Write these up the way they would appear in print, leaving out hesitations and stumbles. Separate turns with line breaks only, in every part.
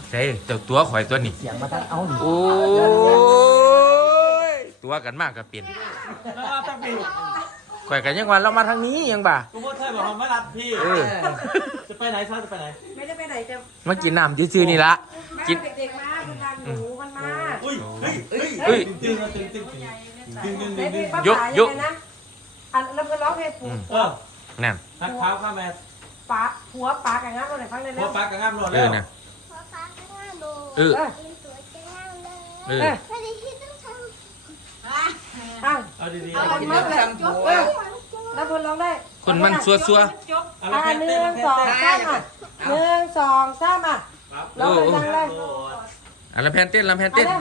ใช่ตัวข่อยตัวนี้
เสียงมาตั้งเอาหนิ
โอ้ยตัวกันมากก็เปลี่ยน
ตั้งปี
ข่อยกันยังวันเรามาทางนี้ยังบ่า
กูพูดเธอบอกว่าไม่รับพี่ จะไปไหนซะจะไปไหน
ไม่ได้ไปไหนจะ
มากินน้ำซื่อๆนี่ละ
มา
กิน
เด็กๆมาคุณทานหนูมันมา
อุ้ยเฮ้ยเฮ้ย
เฮ้ย
ดึงดึงดึงดึงดึงดึง
ไอ้
ดึ
พี่
ง
ป้าป๋ายังไงนะอันแล้วก็ร้องเพลง
เออ
นั่น
นักเท้าข้าแม่
ป๋าหัวป๋ากับงั้นเราไหนฟังเลย
หัว
นะ
ปลากระง่ามรอ
เอ
แล้ว
อนะเออเออ
อ้าว
เอาดีๆ
เอา
เอา
คนมาเลยแล้วคนร้องได้
คนมันซัว
หนึ่งสองสามอ่ะหนึ่งสองสามอ่ะร้องดังเลย
ๆอันละแพนเต้นละแพนเต้น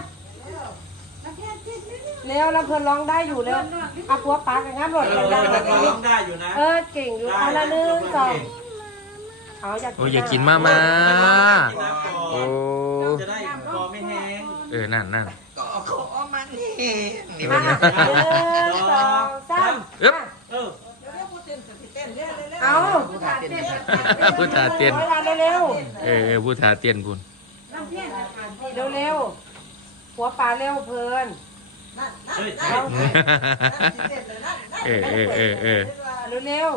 เร็วแล้วเพื่อนร้องได้อยู่เร็วเอาหัวป๋ากับงั้นหมดดัง
เป็นนักร้องได้อยู่นะ
เก่งอยู่เอาละหนึ่งสองเอาอยาก
โอ้ยอย่ากินมาโอ้
จะได้คอไม่แห้ง
นั่น
หนึ่งสองสาม
เอ๊บ
เออ
เอา
พูดถาเต้น
เร็ว
พูดถาเต้นคุณ
เร็วหัวป๋าเร็วเพลิน
เฮ้ย
เออ
เร็ว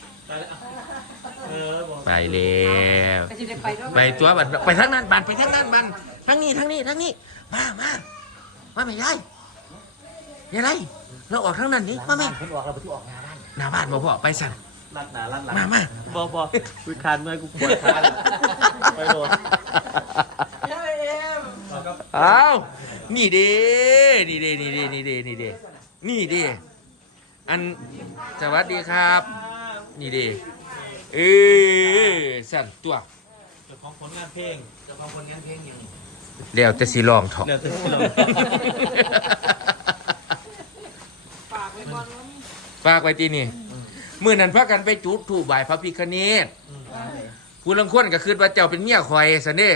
ไปแล้วไปตัวบันไปทางนั้นบันไปทางนั้นบันทางนี้มาไม่ยายยังไงเราออกทางนั้นนี่มาไหม
เพิ่นออกเราไปที่ออกงานบ้าน
หน้าบ้านบ่พ่อไปสั่ง
ลัดหนาลัดหลัง
มา
บอกูคานเมื่อกูปวดคานไปโดน
อ้าวนี่เด้นี่อันสวัสดีครับ นี่เด้สั่นตัว
เจ้าของผลงานเพลง
เดี๋ยวจะสิลองเถอะ
เดี๋ยวจะลอง
ฝากไว้ที่นี่มื้อนั้นพากันไปจุดธูปไหว้พระพิฆเนศผู้ลังคนก็คือว่าเจ้าเป็นเมียข่อยซะเด้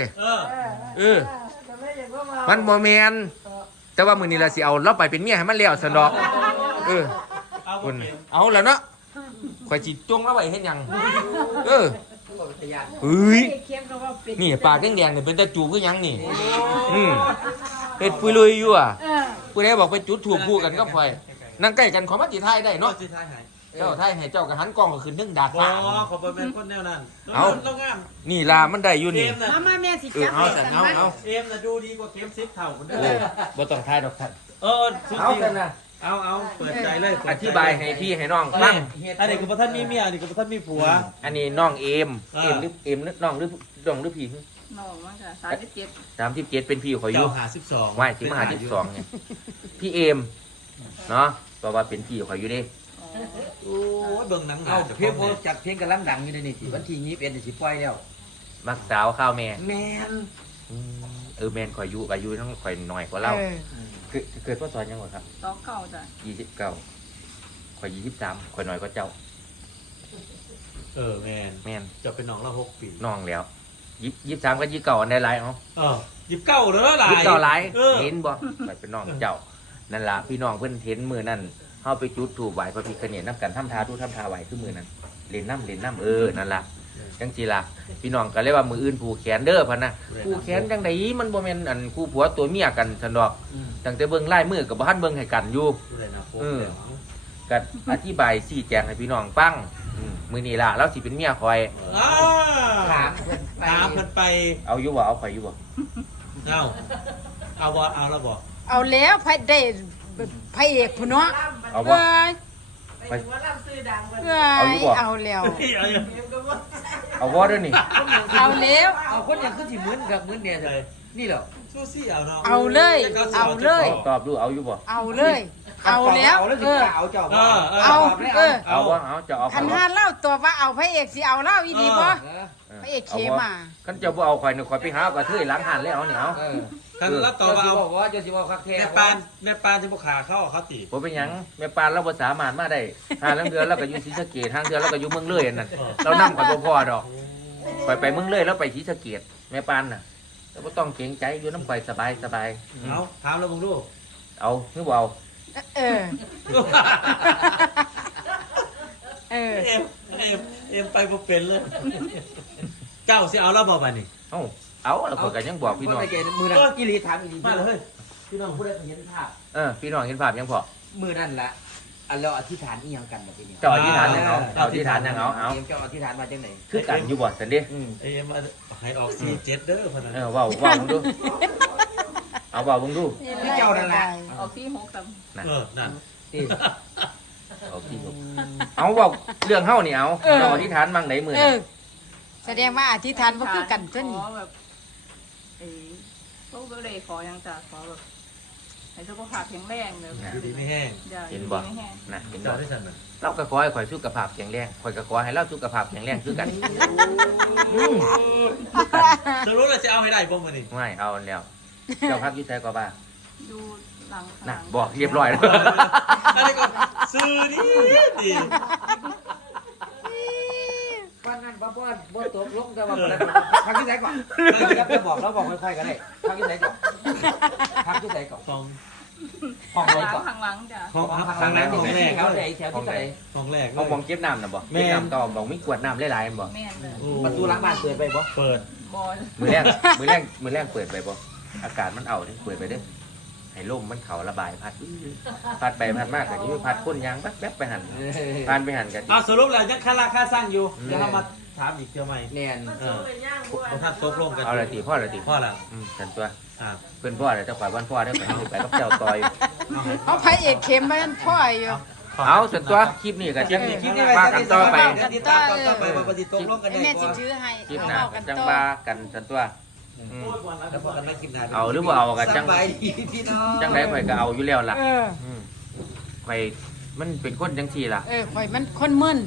มันบ่แม่นแต่ว่ามื้อนี้ล่ะสิเอาเราไปเป็นเมียให้มันแล้วซะดอก
เอา
คุณเอาแล้วเนาะข่อยสิจงแล้วไว้เฮ็ดหยังเฮ้ยนี่ปากแดงๆนี่เป็นตะจูคือหยังนี่เฮ็ดปุยลุยอยู่อ่ะผู้ใดบอกไปจุดธูปคู่กันกับข่อยนั่งใกล้กันขอมาสิทายได้เนาะ
สิท้ายหาย
เจ้าไทยให้เจ้ากระหันกล้องก็ขึ้นนึ่งดาด
บอ
ฟ้า
ขอเป็นคนแนวนั้น
เอา
ต้องงาม
นี่ลามันได้อยู่
เก
นี่
มน่ะ
มาแม่สิ
เอาสันเอา
เกมน่ะดูดีกว่าเกมซิปเท่าคนเดิม
บ่ต้องทายดอกท่าน
สุด
เอา
จริง
สันนะ
เอาเปิดใจเลย
อธิบายให้พี่ให้น้องฟัง
อันนี้คือพระท่านมีเมียอันนี้คือพระท่านมีผัว
อันนี้น้องเอม
อ่า
หรือเอมหรือน้องหรือน้องหรือพี่
น้องมันค่ะ37
เป็นพี่ข่อยอ
เจ้า
ยู่
52
ไม่ถึง52เนี่ยพี่เอมเนาะเพราะว่าเป็นพี่ข่อยอยู่เดิ
โอ้ยเบิ่งหนัง
เอาเพลงโพสจากเพลงกำลังดังอยู่ในนี่สิวันที่21สิปล่อยแล้ว
มักสาวข้าวแม่
แมน
แม่นข่อยอยู่อายุทั้งข่อยน้อยกว่าเราเกิดพ่อสอนยังไงครับ
29จ้ะ
29ข่อย23ข่อยน้อยกว่าเจ้า
แมน
แม่น
จะเป็นน้องละ6 ปี
น้องแล้ว23กับ29อันใดหลายเนาะ
29เด้อหลาย
29หลาย
เออ
เห็นบ่ไปเป็นน้องเจ้า นั่นล่ะพี่น้องเพิ่นเห็นมื้อนั้นเฮาไปจุดธูปไหว้พระพิฆเนศนํกันทำทาทำทาไหว้คือมื้อนั้นเล่นน้ำนั่นล่ะจังซี่ล่ะพี่น้องก็เลยว่ามื้ออื่นผูกแขนเด้อพันน่ะผูกแขนจังไดมันบ่แม่นอันคู่ผัวตัวเมียกันซั่นดอกตั้งแต่เบิ่งลายมือก็บ่ทันเบิ่งให้กันอยู่
ดูเลยนะโฟ
ก็อธิบายชี้แจงให้พี่น้องฟังมื้อนี้ล่ะเราสิเป็นเมียข่อย
ถาม
ถามเพิ่นไป
เอาอยู่บ่เอาข่อยอยู่บ่
เอาบ่เอาแล้วบ่
เอาแล้วพระได้พระเอกพุ่นเนาะ
เอา
เอ้
บ่
ย
ว่ารับซื้อดัง
เอ้ยเอาแล้ว
เอาบ่เด้อนี่
เอาแล้ว
เอาคนอย่างขึ้นสิมื้นกับมื้นเนี่ยนี่เหรอ
สู้ซี่เอาเนาะ
เอาเลยเอาเลย
ตอบดูเอาอยู่บ่
เอาเลย เอาแล้ว
เอาแล้วสิเอาเจ้า
เอาเออ
เอาบ่เอาจะเอา
คันห้าเล่าตัวว่าเอาพระเอกสิเอาเล่าอีดีบ่พระเอกเคมา
คันเจ้าบ่เอาข่อยนี่ข่อยไปหากระเทยหลังหันแล้วเนี่ยเอา
คันรับต่อมาเอา
บอกว่าจะสิว่าคักแท้
แม่ปานจะบ่ขาเข้าเขาตี
บ่เป็นหยังแม่ปานเราบ่สามารถมาได้หาลังเดือนเราก็อยู่ศรีสะเกษทางเดือนเราก็อยู่เมืองเลยอันนั้นเรานำข่อยบ่พอดอกข่อยไปเมืองเลยแล้วไปศรีสะเกษแม่ปานน่ะเราบ่ต้องเกรงใจอยู่น้ำข่อยสบาย
เอาถามแล้วมึงดู
เอาหรือบ่เอา
เออเออ
เอ็มไปบ่เป็นเลยเจ้าสิเอาแล้วบ่บัดนี้
เอ้าเอาแล้วก็ยังบอกพี่น้อง
มือนั้นกิริถามอีลี
มาเลย
พี่น้องพูดได้เห็นภาพ
พี่น้องเห็นภาพยังพอ
มือนั่นละอันเราอธิษฐานอีหยังกันแบบนี้
เจ้าอธิษฐานยังเอาเจ้าอธิษฐานยังเอา
เจ้าอธิษฐานมาจังไหน
คือกันอยู่บ่สันเด้
มาให้ออก47เด้อพนัน
เว้ามึงดูเอาเว้ามึงดู
เจ้านั่นแหละ
ออกที่6ซ้ำ
นั่น
เอาที่ดูเอาเว้าเรื่องเฮานี่เอาเจ้าอธิษฐานมั่งไหนมื้อ
เอ
นั้น
อแสดงว่าอธิษฐานบ่คือกันตัวนี้
ขอแบบเขาก็เลยขออย่างจ้ะขอแบบให้สุขภาพแข็งแรงแบบ
อยู่ดีไม่แห้ง
อย่า
เห็นบ่
ไม่แห้ง
น่ะเห็น
เจ้า
บ่
ได้สั่นน่ะ
เราก็ขอให้ข่อยสุขภาพแข็งแรงข่อยก็ขอให้เราสุขภาพแข็งแรงคือกัน
สรุปแล้วจะเอาให้ได้บ่มื้อนี้
ไม่เอาแล้วเจ้าพักอยู่ไสก็บ้า
ดูหลัง
น่ะบอกเรียบร้อยแล้ว
อะไรก่อนซื้อดี
วันนั้นบ่ตกลงแต่ว่าพักที่ไหนก่อนจะบอกเราบอกค่อยๆกันได้พักที่ไหนก่อนพักที่ไหนก่อน
ของ
ห้องไหน
หลัง
ก่อน
ข้างหลังจ้ะ
ของ
ทางนั้นของแม่เขาเลยแถวที่ไหน
ของแรกเล
เอา
ย
มองเก็บน้ำน่ะบ่
แม่
เก็บน้ำต่อบอกมีกวดน้ำหลายๆอันบ่
แม่นเลย
ประตูหลังบ้านเปิดไปบ่
เปิด
บอล
มือแรกเปิดไปบ่อากาศมันเอาเด้เปิดไปเด้ให้ลมมันเขาระบายพัดไปพัดมากแต่นี่พัดพ่นยางแป๊บไปหันผ่านไปหันกัน
เอาสรุปแล้วยังคาราคาสร้างอยู่เดี๋ยวเรามาถามอีกเทื่อใหม่
เนียน
บ่ทันตกลงกัน
เอาละติพ่อละติ
พ่อแล้ว
สันตัว
อ่า
เพื่อนพ่อเลยเจ้าข่อยบ้านพ่อได้ข่อยสิไปกับเจ้าต่อย
เอาพระเอกเข็มมานั่นพ่ออยู่
เอาสันตัวคลิปนี้กันจัง
คลิปนี้ไป
ว่ากันต่อไป
ติดตามต่อไปว่าปฏิตกลงกัน
ไอ้
ได้
แม่สิ
บ่
ถือให้
คลิปห
เอา
น้า
เว้ากัน
จัง
ต่อ
ว่ากันสันตัว
แล้วพอกันไม่คลิปหน้า
เอาหรือบ่เอากันจัง
สบายดีพี่น้อง
จังไดข่อยก็เอาอยู่แล้วล่ะ
เออ
ข่อยมันเป็นคนจังซี่ล่ะ
ข่อยมันคนมึน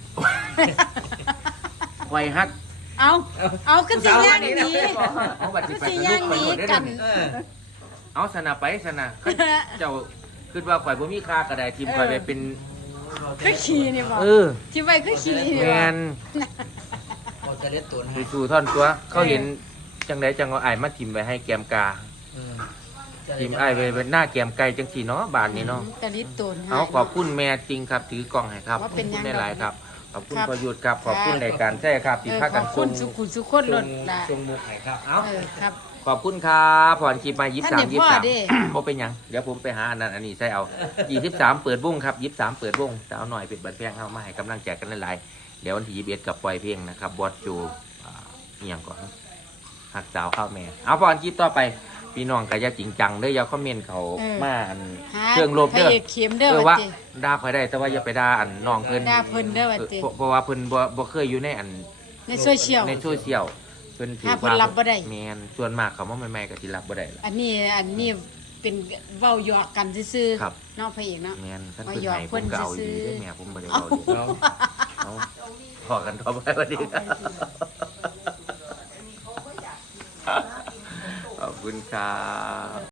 ข่อยฮัก
เอาคือสิย่างหนี้
เอาบัดสิ
คือ
ไป
สิ
กับลู
ย่าก งห
ข่อย
นี้
หมดเด้อ
กัน
นี่
เออ
เอาสนะไปสนะเจ้าคิดว่าข่อยบ่มีค่ากระไดทีมข่อยไปเป็น
คือขี่นี่บ่
เออ
ที่ไว้คือขี่นี่
แม
บ่
น
พอจะเล็ดตัวให้
สู่ท่อนตัว เขาเห็นจังไดจังเอาอ้ายมาทิมไปให้แกมกาทิมอ้ายไปเป็นหน้าแกมไก่จังซี่เนาะบานนี้เนาะ
ตะลิดตูนให้
เอาขอบคุณแม่จริงครับถือกล่องให้ครับ
ว่า
ข
เป็
อบ
น
คุ
ยั
ณ
ง
ได้หลายครับขอบคุณ
ครับ
ประยุทธ์ครับขอบคุณในการแท้ครับที่พา
ข
กั
อน บ
ส่
คุ
ง
ณสุขุนสุขคนรถล่ะ
ส่งมุกให้ครับเอา
ครับ
ขอบคุณครับผ่อนคลิปมา
ท่านเดี๋ยวพ่อเด้
23 บ่เป็นหยังเดี๋ยวผมไปหาอันนั้นอันนี้ใส่เอา23เปิดวงครับ23เปิดวงแต่เอาหน่อยเป็นบัตรแพงเข้ามาให้กำลังใจกันหลายๆเดี๋ยววันที่21กับปล่อยเพลงนะครับบอสจูเอียงก่อนหักสาวข้าวแม่เอาผ่อนคลิปต่อไปพี่น้องก็อย่าจริงจังเด้ออย่าคอมเมนต์เขามาอัน
หา
เชิงลบ
พระ
เด้อ
เอกเข็มเด้อ
ว่า
ว่าติ
ด่าข่อยได้แต่ว่าอย่าไปด่าอันน้องเพิ่น
ด่าเพิ่นเด้อว่าติ
เพราะว่าเพิ่นบ่เคยอยู่ในอัน
ในโซเชียล
ในโซเชียลเพิ่นถือ
หาเพิ่นรับบ่ได้
แม่นส่วนมากเขามาใหม่ๆก็สิรับบ่ได้ล่ะ
อันนี้เป็นเว้าหยอกกันซื่อ
ครับ
ๆเนาะพระเอกเนาะ
แม่นคัน
ว่า
เพิ่น
หยอก
ให้ผ
เพิ่
ม
น
ก็เอา
ซื่
ดี
อๆ
เด้อแม่ผมบ่ได้เอาดีเอาพอกันต่อไปวันนี้ขอบคุณครับ